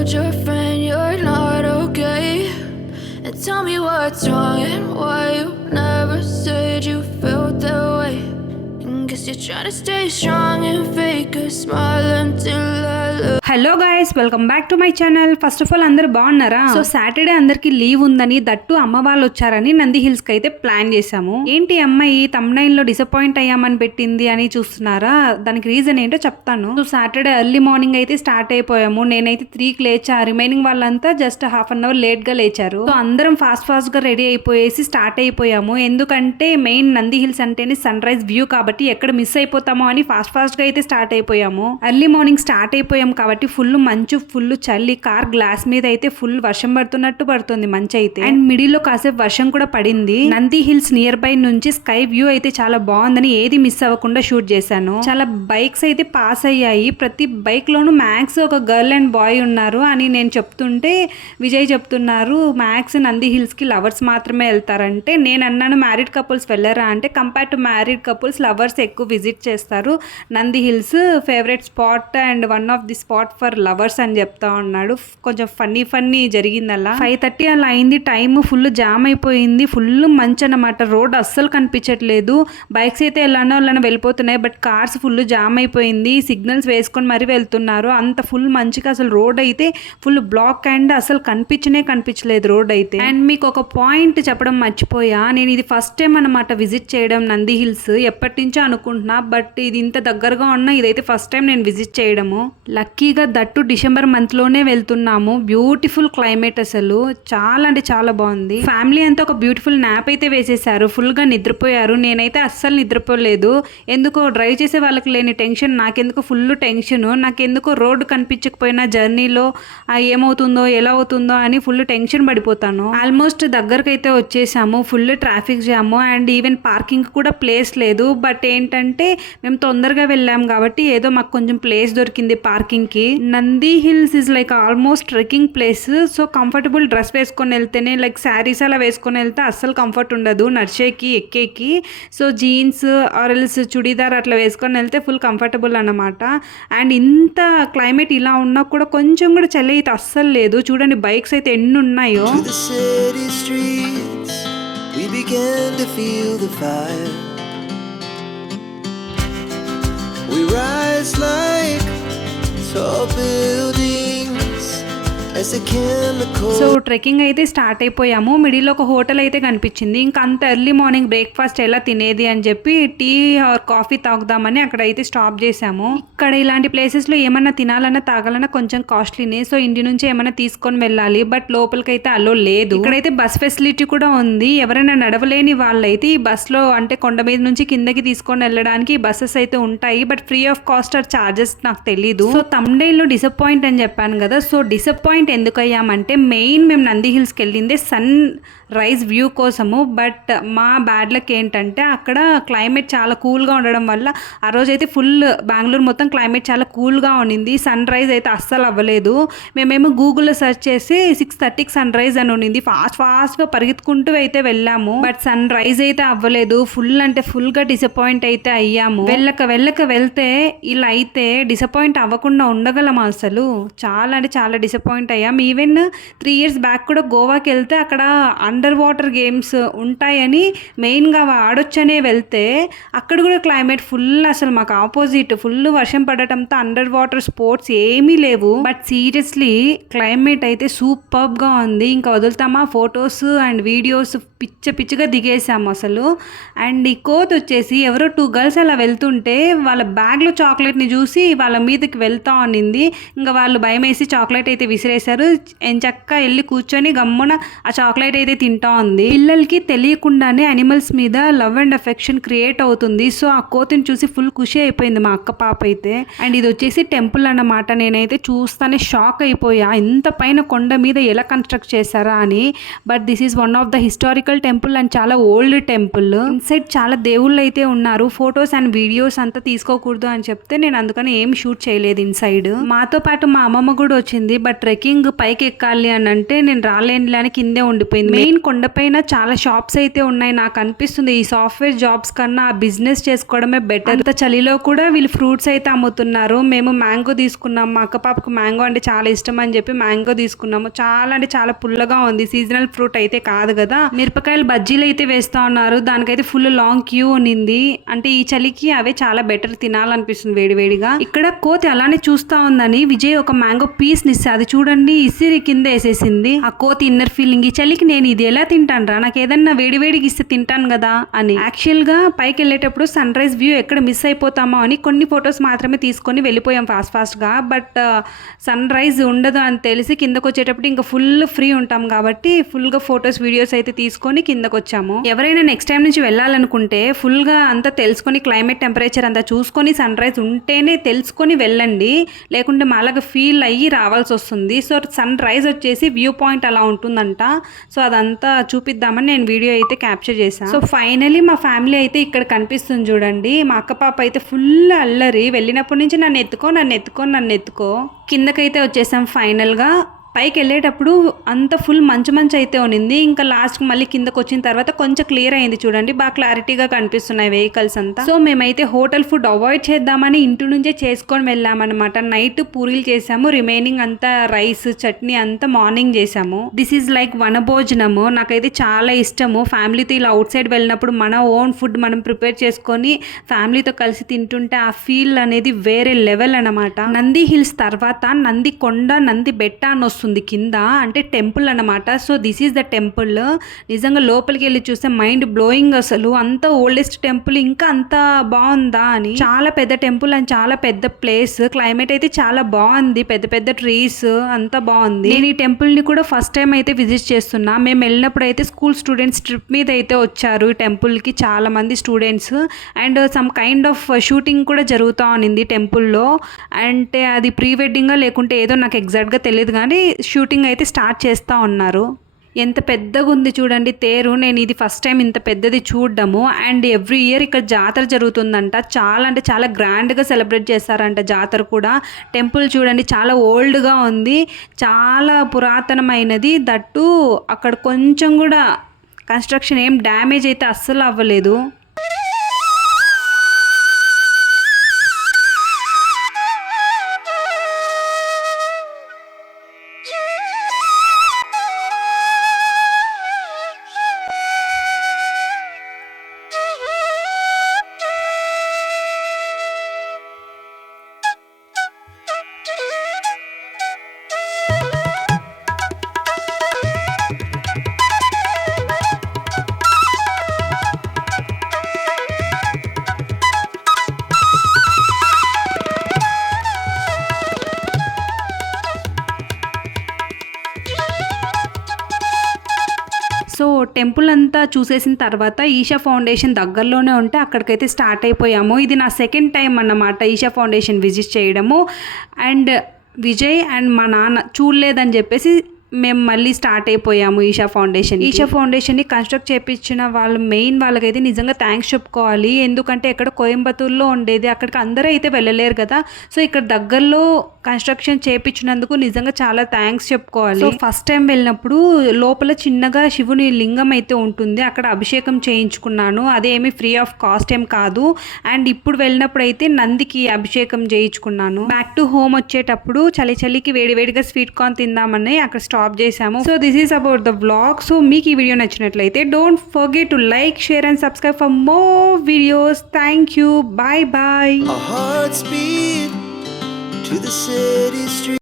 told your friend you're not okay, and tell me what's wrong and why you never said you felt that way. And guess you're trying to stay strong and fake a smile until I look. Hello guys, welcome back to my channel. First of all అందరు బాగున్నారా? So Saturday అందరికి leave ఉందని, that అమ్మ వాళ్ళు వచ్చారని Nandi hills కి అయితే plan చేసాము. ఏంటి అమ్మాయి తమ్నైల్ లో డిసప్పాయింట్ అయ్యామని పెట్టింది అని చూస్తున్నారా? దానికి రీజన్ ఏంటో చెప్తాను. సో సాటర్డే ఎర్లీ మార్నింగ్ అయితే స్టార్ట్ అయిపోయాము. నేనైతే 3కి లేచా, రిమైనింగ్ వాళ్ళంతా just half an hour late గా లేచారు. సో అందరం ఫాస్ట్ గా రెడీ అయిపోయేసి స్టార్ట్ అయిపోయాము. ఎందుకంటే మెయిన్ నంది హిల్స్ అంటేనే సన్ రైజ్ వ్యూ కాబట్టి ఎక్కడ మిస్ అయిపోతామో అని ఫాస్ట్ గా అయితే స్టార్ట్ అయిపోయాము. ఎర్లీ మార్నింగ్ స్టార్ట్ అయిపోయాము కాబట్టి ఫుల్ మంచు, ఫుల్ చలి. కార్ గ్లాస్ మీద అయితే ఫుల్ వర్షం పడుతున్నట్టు పడుతుంది మంచు అయితే. అండ్ మిడిల్ లో కాసేపు వర్షం కూడా పడింది. నంది హిల్స్ నియర్ బై నుంచి స్కై వ్యూ అయితే చాలా బాగుందని ఏది మిస్ అవ్వకుండా షూట్ చేశాను. చాలా బైక్స్ అయితే పాస్ అయ్యాయి. ప్రతి బైక్ లోను మ్యాక్స్ ఒక గర్ల్ అండ్ బాయ్ ఉన్నారు అని నేను చెప్తుంటే విజయ్ చెప్తున్నారు మ్యాక్స్ నంది హిల్స్ కి లవర్స్ మాత్రమే వెళ్తారంటే. నేను అన్నాను మ్యారీడ్ కపుల్స్ వెళ్ళరా అంటే, compare to married couples lovers ఎక్కువ విజిట్ చేస్తారు Nandi hills, favourite spot and one of the spot for lovers అని చెప్తా ఉన్నాడు. కొంచెం ఫన్నీ జరిగింది అలా. 5:30 అలా అయింది. టైమ్ ఫుల్ జామ్ అయిపోయింది. ఫుల్ మంచు అన్నమాట. రోడ్ అస్సలు కనిపించట్లేదు. బైక్స్ అయితే ఎలానో వెళ్ళిపోతున్నాయి, బట్ కార్స్ ఫుల్ జామ్ అయిపోయింది. సిగ్నల్స్ వేసుకొని మరీ వెళ్తున్నారు. అంత ఫుల్ మంచిగా అసలు రోడ్ అయితే ఫుల్ బ్లాక్ అండ్ అసలు కనిపించలేదు రోడ్ అయితే. అండ్ మీకు ఒక పాయింట్ చెప్పడం మర్చిపోయా, నేను ఇది ఫస్ట్ టైం అనమాట విజిట్ చేయడం నంది హిల్స్. ఎప్పటి నుంచో అనుకుంటున్నా, బట్ ఇది ఇంత దగ్గరగా ఉన్నా ఇదైతే ఫస్ట్ టైం నేను విజిట్ చేయడము. లక్కీగా దట్టు డిసెంబర్ మంత్ లోనే వెళ్తున్నాము. బ్యూటిఫుల్ క్లైమేట్, అసలు చాలా అంటే చాలా బాగుంది. ఫ్యామిలీ అంతా ఒక బ్యూటిఫుల్ నాప్ అయితే వేసేసారు. ఫుల్ గా నిద్రపోయారు. నేనైతే అస్సలు నిద్రపోలేదు. ఎందుకో డ్రైవ్ చేసే వాళ్ళకి లేని టెన్షన్ నాకెందుకో ఫుల్ టెన్షన్. నాకెందుకో రోడ్డు కనిపించకపోయినా జర్నీలో ఏమవుతుందో ఎలా అవుతుందో అని ఫుల్ టెన్షన్ పడిపోతాను. ఆల్మోస్ట్ దగ్గరకు అయితే వచ్చేసాము. Full traffic jamun and even parking కూడా ప్లేస్ లేదు. బట్ ఏంటంటే మేము తొందరగా వెళ్ళాం కాబట్టి ఏదో మాకు కొంచెం ప్లేస్ దొరికింది పార్కింగ్ కి. Nandi hills is like almost trekking place. So comfortable dress వేసుకొని వెళ్తేనే, లైక్ శారీస్ అలా వేసుకొని వెళ్తే అస్సలు కంఫర్ట్ ఉండదు నడిచేకి ఎక్కేకి. So jeans or else churidar అట్లా వేసుకొని వెళ్తే ఫుల్ కంఫర్టబుల్ అన్నమాట. అండ్ ఇంత క్లైమేట్ ఇలా ఉన్నా కూడా కొంచెం కూడా చలి అయితే అస్సలు లేదు. చూడండి బైక్స్ అయితే ఎన్ని ఉన్నాయో. We rise like tall buildings as the chemicals. So trekking అయితే స్టార్ట్ అయిపోయాము. మిడిల్ ఒక హోటల్ అయితే కనిపించింది. ఇంకా అంత ఎర్లీ మార్నింగ్ బ్రేక్ఫాస్ట్ ఎలా తినేది అని చెప్పి టీ ఆర్ కాఫీ తాగుదామని అక్కడ అయితే స్టాప్ చేసాము. ఇక్కడ ఇలాంటి ప్లేసెస్ లో ఏమన్నా తినాలన్నా తాగాలన్నా కొంచెం కాస్ట్లీనే. సో ఇంటి నుంచి ఏమైనా తీసుకొని వెళ్ళాలి, బట్ లోపలికి అయితే అలో లేదు. ఇక్కడైతే బస్ ఫెసిలిటీ కూడా ఉంది. ఎవరైనా నడవలేని వాళ్ళైతే ఈ బస్ లో అంటే కొండ మీద నుంచి కిందకి తీసుకొని వెళ్ళడానికి బస్సెస్ అయితే ఉంటాయి, but free of cost or charges నాకు తెలీదు. సో తమ్నైల్ లో డిసప్పాయింట్ అని చెప్పాను కదా. సో డిసప్పాయింట్ ఎందుకు అయ్యామంటే, మెయిన్ మేము నంది హిల్స్కి వెళ్ళిందే సన్ రైజ్ వ్యూ కోసము. బట్ మా బ్యాడ్ లక్ ఏంటంటే అక్కడ క్లైమేట్ చాలా కూల్గా ఉండడం వల్ల ఆ రోజు అయితే ఫుల్ బెంగళూరు మొత్తం క్లైమేట్ చాలా కూల్గా ఉండింది. సన్ రైజ్ అయితే అస్సలు అవ్వలేదు. మేమేమో గూగుల్లో సెర్చ్ చేసి 6:30కి సన్ రైజ్ అని ఉండింది. ఫాస్ట్గా పరిగెత్తుకుంటూ అయితే వెళ్ళాము, బట్ సన్ రైజ్ అయితే అవ్వలేదు. ఫుల్ అంటే ఫుల్గా డిసప్పాయింట్ అయితే అయ్యాము. వెళ్ళక వెళ్తే ఇలా అయితే డిసప్పాయింట్ అవ్వకుండా ఉండగలమా? అసలు చాలా అంటే చాలా డిసప్పాయింట్ అయ్యాం. ఈవెన్ 3 years బ్యాక్ కూడా గోవాకి వెళ్తే అక్కడ అండర్ వాటర్ గేమ్స్ ఉంటాయని మెయిన్గా ఆడొచ్చనే వెళ్తే అక్కడ కూడా క్లైమేట్ ఫుల్ అసలు మాకు ఆపోజిట్. ఫుల్ వర్షం పడటంతో అండర్ వాటర్ స్పోర్ట్స్ ఏమీ లేవు. బట్ సీరియస్లీ క్లైమేట్ అయితే సూపర్గా ఉంది. ఇంకా వదులుతామా ఫొటోస్ అండ్ వీడియోస్ పిచ్చగా దిగేసాము అసలు. అండ్ ఈ కోత్ వచ్చేసి ఎవరో 2 girls అలా వెళ్తుంటే వాళ్ళ బ్యాగ్లో చాక్లెట్ని చూసి వాళ్ళ మీదకి వెళ్తా అనింది. ఇంకా వాళ్ళు భయం వేసి చాక్లెట్ అయితే విసిరేశారు. ఎంచక్క వెళ్ళి కూర్చొని గమ్మున ఆ చాక్లెట్ అయితే తింటా ఉంది. పిల్లలకి తెలియకుండానే అనిమల్స్ మీద లవ్ అండ్ అఫెక్షన్ క్రియేట్ అవుతుంది. సో ఆ కోతిని చూసి ఫుల్ ఖుషి అయిపోయింది మా అక్క పాప అయితే. అండ్ ఇది వచ్చేసి టెంపుల్ అన్నమాట. నేనైతే చూస్తానే షాక్ అయిపోయా, ఇంత పైన కొండ మీద ఎలా కన్స్ట్రక్ట్ చేశారా అని. But this is one of the historical temple and చాలా ఓల్డ్ టెంపుల్. ఇన్సైడ్ చాలా దేవుళ్ళు అయితే ఉన్నారు. ఫొటోస్ అండ్ వీడియోస్ అంతా తీసుకోకూడదు అని చెప్తే నేను అందుకని ఏం షూట్ చేయలేదు ఇన్సైడ్. మాతో పాటు మా అమ్మమ్మ కూడా వచ్చింది. బట్ ట్రెక్కింగ్ ఈవినింగ్ పైకి ఎక్కాలి అని అంటే నేను రాలేనులే అని కిందే ఉండిపోయింది. మెయిన్ కొండపైన చాలా షాప్స్ అయితే ఉన్నాయి. నాకు అనిపిస్తుంది ఈ సాఫ్ట్వేర్ జాబ్స్ కన్నా ఆ బిజినెస్ చేసుకోవడమే బెటర్. అంత చలిలో కూడా వీళ్ళు ఫ్రూట్స్ అయితే అమ్ముతున్నారు. మేము మ్యాంగో తీసుకున్నాం. మా అక్క పాపకు మ్యాంగో అంటే చాలా ఇష్టం అని చెప్పి మ్యాంగో తీసుకున్నాము. చాలా అంటే చాలా పుల్లగా ఉంది. సీజనల్ ఫ్రూట్ అయితే కాదు కదా. మిరపకాయలు బజ్జీలు అయితే వేస్తా ఉన్నారు. దానికైతే ఫుల్ లాంగ్ క్యూ ఉన్నింది. అంటే ఈ చలికి అవే చాలా బెటర్, తినాలనిపిస్తుంది వేడివేడిగా. ఇక్కడ కోతి అలానే చూస్తా ఉందని విజయ్ ఒక మ్యాంగో పీస్ నిస్తే అది చూడండి ఇసిరి కింద వేసేసింది. ఆ కోతి ఇన్నర్ ఫీలింగ్, ఈ చలికి నేను ఇది ఎలా తింటాను రా, నాకు ఏదన్నా వేడివేడికి ఇస్తే తింటాను కదా అని. యాక్చువల్ గా పైకి వెళ్ళేటప్పుడు సన్ రైజ్ వ్యూ ఎక్కడ మిస్ అయిపోతామో అని కొన్ని ఫొటోస్ మాత్రమే తీసుకొని వెళ్ళిపోయాం ఫాస్ట్ గా. బట్ సన్ రైజ్ ఉండదు అని తెలిసి కిందకు వచ్చేటప్పుడు ఇంకా ఫుల్ ఫ్రీ ఉంటాం కాబట్టి ఫుల్ గా ఫొటోస్ వీడియోస్ అయితే తీసుకొని కిందకు వచ్చాము. ఎవరైనా నెక్స్ట్ టైం నుంచి వెళ్ళాలనుకుంటే ఫుల్ గా అంతా తెలుసుకొని క్లైమేట్ టెంపరేచర్ అంతా చూసుకొని సన్ రైజ్ ఉంటేనే తెలుసుకొని వెళ్ళండి, లేకుంటే మాలాగా ఫీల్ అయ్యి రావాల్సి వస్తుంది. సో సన్ రైజ్ వచ్చేసి వ్యూ పాయింట్ అలా ఉంటుందంట. సో అదంతా చూపిద్దామని నేను వీడియో అయితే క్యాప్చర్ చేశాను. సో ఫైనలీ మా ఫ్యామిలీ అయితే ఇక్కడ కనిపిస్తుంది చూడండి. మా అక్క పాప అయితే ఫుల్ అల్లరి, వెళ్ళినప్పటి నుంచి నన్ను ఎత్తుకో కిందకైతే వచ్చేసాం ఫైనల్ గా. పైకి వెళ్ళేటప్పుడు అంత ఫుల్ మంచు అయితే ఉన్నింది. ఇంకా లాస్ట్కి మళ్ళీ కిందకు వచ్చిన తర్వాత కొంచెం క్లియర్ అయింది చూడండి, బాగా క్లారిటీగా కనిపిస్తున్నాయి వెహికల్స్ అంతా. సో మేమైతే హోటల్ ఫుడ్ అవాయిడ్ చేద్దామని ఇంటి నుంచే చేసుకొని వెళ్ళామన్నమాట. నైట్ పూరీలు చేసాము, రిమైనింగ్ అంతా రైస్ చట్నీ అంతా మార్నింగ్ చేసాము. దిస్ ఈజ్ లైక్ వనభోజనము. నాకైతే చాలా ఇష్టము. ఫ్యామిలీతో ఇలా అవుట్ సైడ్ వెళ్ళినప్పుడు మన ఓన్ ఫుడ్ మనం ప్రిపేర్ చేసుకొని ఫ్యామిలీతో కలిసి తింటుంటే ఆ ఫీల్ అనేది వేరే లెవెల్ అన్నమాట. నంది హిల్స్ తర్వాత నంది కొండ, నంది బెట్ట అని వస్తుంది కింద, అంటే టెంపుల్ అన్నమాట. So this is the temple. నిజంగా లోపలికి వెళ్ళి చూస్తే మైండ్ బ్లోయింగ్. అసలు అంత ఓల్డెస్ట్ టెంపుల్, ఇంకా అంత బాగుందా అని. చాలా పెద్ద టెంపుల్ అండ్ చాలా పెద్ద ప్లేస్. క్లైమేట్ అయితే చాలా బాగుంది, పెద్ద పెద్ద ట్రీస్ అంతా బాగుంది. నేను ఈ టెంపుల్ ని కూడా ఫస్ట్ టైం అయితే విజిట్ చేస్తున్నా. మేము వెళ్ళినప్పుడు అయితే స్కూల్ స్టూడెంట్స్ ట్రిప్ మీద అయితే వచ్చారు ఈ టెంపుల్ కి చాలా మంది students. And some kind of shooting కూడా జరుగుతూ ఉన్నింది టెంపుల్లో. అంటే అది ప్రీ వెడ్డింగా లేకుంటే ఏదో నాకు ఎగ్జాక్ట్ గా తెలియదు, కానీ షూటింగ్ అయితే స్టార్ట్ చేస్తూ ఉన్నారు. ఎంత పెద్దగా ఉంది చూడండి తేరు. నేను ఇది ఫస్ట్ టైం ఇంత పెద్దది చూడడము. అండ్ ఎవ్రీ ఇయర్ ఇక్కడ జాతర జరుగుతుందంట. చాలా అంటే చాలా గ్రాండ్గా సెలబ్రేట్ చేస్తారంట జాతర కూడా. టెంపుల్ చూడండి చాలా ఓల్డ్గా ఉంది, చాలా పురాతనమైనది. దట్టు అక్కడ కొంచెం కూడా కన్స్ట్రక్షన్ ఏం డ్యామేజ్ అయితే అస్సలు అవ్వలేదు. సో టెంపుల్ అంతా చూసేసిన తర్వాత ఈషా ఫౌండేషన్ దగ్గరలోనే ఉంటే అక్కడికైతే స్టార్ట్ అయిపోయాము. ఇది నా సెకండ్ టైం అన్నమాట ఈషా ఫౌండేషన్ విజిట్ చేయడము. అండ్ విజయ్ అండ్ మా నాన్న చూడలేదని చెప్పేసి మేము మళ్ళీ స్టార్ట్ అయిపోయాము ఈషా ఫౌండేషన్ని కన్స్ట్రక్ట్ చేయించిన వాళ్ళు మెయిన్ వాళ్ళకైతే నిజంగా థ్యాంక్స్ చెప్పుకోవాలి. ఎందుకంటే ఎక్కడ కోయంబత్తూరులో ఉండేది, అక్కడికి అందరూ అయితే వెళ్ళలేరు కదా. సో ఇక్కడ దగ్గరలో కన్స్ట్రక్షన్ చేయించినందుకు నిజంగా చాలా థ్యాంక్స్ చెప్పుకోవాలి. సో ఫస్ట్ టైం వెళ్ళినప్పుడు లోపల చిన్నగా శివుని లింగం అయితే ఉంటుంది, అక్కడ అభిషేకం చేయించుకున్నాను. అదేమి ఫ్రీ ఆఫ్ కాస్ట్ ఏం కాదు. అండ్ ఇప్పుడు వెళ్ళినప్పుడు అయితే నందికి అభిషేకం చేయించుకున్నాను. బ్యాక్ టు హోమ్ వచ్చేటప్పుడు చలికి వేడివేడిగా స్వీట్ కార్న్ తిందామని అక్కడ స్టాప్ చేసాము. So this is about the vlog. So మీకు ఈ వీడియో నచ్చినట్లయితే don't forget to like, share and subscribe for more videos. Thank you. Bye bye. Our hearts beat to the city streets.